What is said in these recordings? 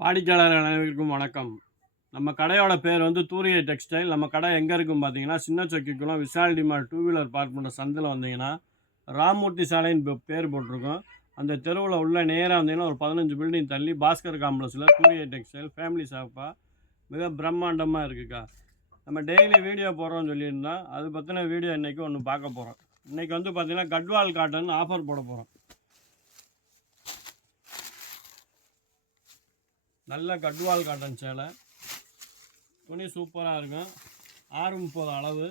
வாடிக்கையாளர் அனைவருக்கும் வணக்கம். நம்ம கடையோட பேர் வந்து தூரிகை டெக்ஸ்டைல். நம்ம கடை எங்கே இருக்குன்னு பார்த்தீங்கன்னா, சின்ன Chokkikulam Vishal DMart two wheeler park பண்ணுற சந்தில் வந்தீங்கன்னா, ராமூர்த்தி சாலைன்னு பேர் போட்டிருக்கோம். அந்த தெருவில் உள்ள நேராக வந்தீங்கன்னா ஒரு 15 பில்டிங் தள்ளி பாஸ்கர் காம்ப்ளெக்ஸில் தூரிகை டெக்ஸ்டைல் ஃபேமிலி ஷாப்பாக மிக பிரம்மாண்டமாக இருக்குக்கா. நம்ம டெய்லி வீடியோ போடுறோம்னு சொல்லியிருந்தோம். அது பற்றின வீடியோ இன்றைக்கி ஒன்று பார்க்க போகிறோம். இன்றைக்கி வந்து பார்த்திங்கன்னா கட்வால் காட்டன் ஆஃபர் போட போகிறோம். நல்ல கட்வால் காட்டன் சேலை, துணி சூப்பராக இருக்கும். 6:30 அளவு.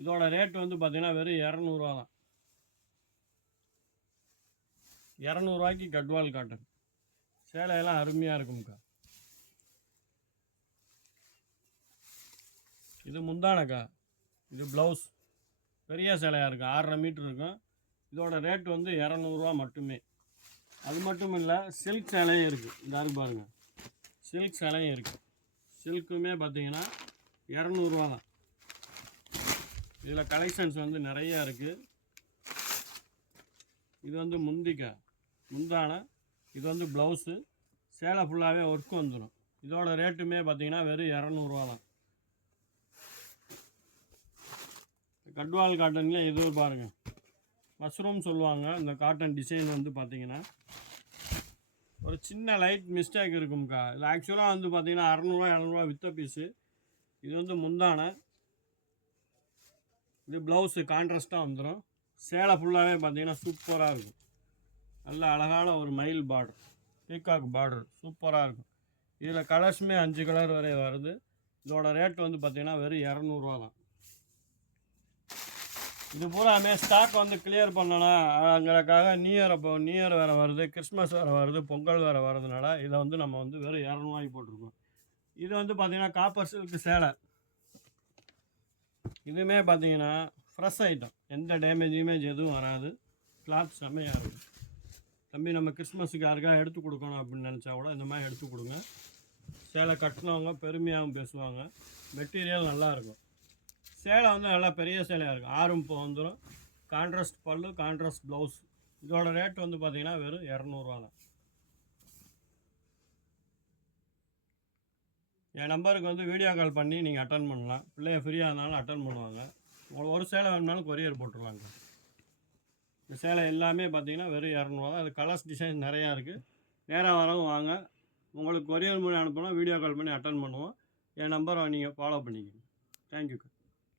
இதோட ரேட் வந்து பார்த்திங்கன்னா வெறும் 200 தான். 200 கட்வால் காட்டன் சேலையெல்லாம் அருமையாக இருக்கும்க்கா. இது முந்தானக்கா. இது ப்ளவுஸ். பெரிய சேலையாக இருக்கும், 6.5 மீட்டர் இருக்கும். இதோட ரேட் வந்து 200 மட்டுமே. அது மட்டும் இல்லை, சில்க் சேலையும் இருக்குது. இந்த இருக்கு பாருங்கள், சில்க் சேலையும் இருக்குது. சில்க்குமே பார்த்தீங்கன்னா 200 தான். இதில் கலெக்ஷன்ஸ் வந்து நிறையா இருக்குது. இது வந்து முந்தான. இது வந்து ப்ளவுஸு. சேலை ஃபுல்லாகவே ஒர்க் வந்துடும். இதோட ரேட்டுமே பார்த்தீங்கன்னா வெறும் 200 தான். கட்வால் காட்டன்லேயே இது பாருங்கள், மஷ்ரூம் சொல்லுவாங்க. இந்த காட்டன் டிசைன் வந்து பார்த்தீங்கன்னா ஒரு சின்ன லைட் மிஸ்டேக் இருக்கும்க்கா. இது ஆக்சுவலாக வந்து பார்த்தீங்கன்னா 600-700 வித்த பீஸு. இது வந்து முந்தான. இது ப்ளவுஸு கான்ட்ராஸ்ட்டாக வந்துடும். சேலை ஃபுல்லாகவே பார்த்தீங்கன்னா சூப்பராக இருக்கும். நல்ல அழகான ஒரு மயில் பார்டர், பீகாக் பார்டர் சூப்பராக இருக்கும். இதில் கலர்ஸுமே 5 கலர் வரை வருது. இதோட ரேட் வந்து பார்த்தீங்கன்னா வெறும் 200 தான். இது பூராமே ஸ்டாக் வந்து கிளியர் பண்ணலாம்ங்கிறக்காக நியூ இயர் வேறு வருது, கிறிஸ்மஸ் வேறு வருது, பொங்கல் வேறு வர்றதுனால இதை வந்து நம்ம வந்து வெறும் 200 போட்டிருக்கோம். இது வந்து பார்த்திங்கன்னா காப்பர் சில்க்கு சேலை. இதுவுமே பார்த்தீங்கன்னா ஃப்ரெஷ் ஐட்டம், எந்த டேமேஜ் எதுவும் வராது. கிளாத் செம்மையாக இருக்கும். தம்பி, நம்ம கிறிஸ்மஸுக்கு யாருக்காக எடுத்து கொடுக்கணும் அப்படின்னு நினச்சா கூட இந்த மாதிரி எடுத்து கொடுங்க. சேலை கட்டினவங்க பெருமையாகவும் பேசுவாங்க. மெட்டீரியல் நல்லாயிருக்கும். சேலை வந்து நல்லா பெரிய சேலையாக இருக்கும். 6:30 வந்துடும். கான்ட்ராஸ்ட் பல்லு, கான்ட்ராஸ்ட் ப்ளவுஸ். இதோட ரேட் வந்து பார்த்திங்கன்னா வெறும் 200 தான். என் நம்பருக்கு வந்து வீடியோ கால் பண்ணி நீங்கள் அட்டன் பண்ணலாம். பிள்ளைய ஃப்ரீயாக இருந்தாலும் அட்டன் பண்ணுவாங்க. உங்களுக்கு ஒரு சேலை வேணுனாலும் கொரியர் போட்டுருவாங்க. இந்த சேலை எல்லாமே பார்த்திங்கன்னா வெறும் 200 தான். அது கலர்ஸ் டிசைன் நிறையா இருக்குது. நேராக வரவும் வாங்க. உங்களுக்கு கொரியர் மூலம் அனுப்பினா வீடியோ கால் பண்ணி அட்டன் பண்ணுவோம். என் நம்பரை நீங்கள் ஃபாலோ பண்ணிக்கோங்க. தேங்க்யூ.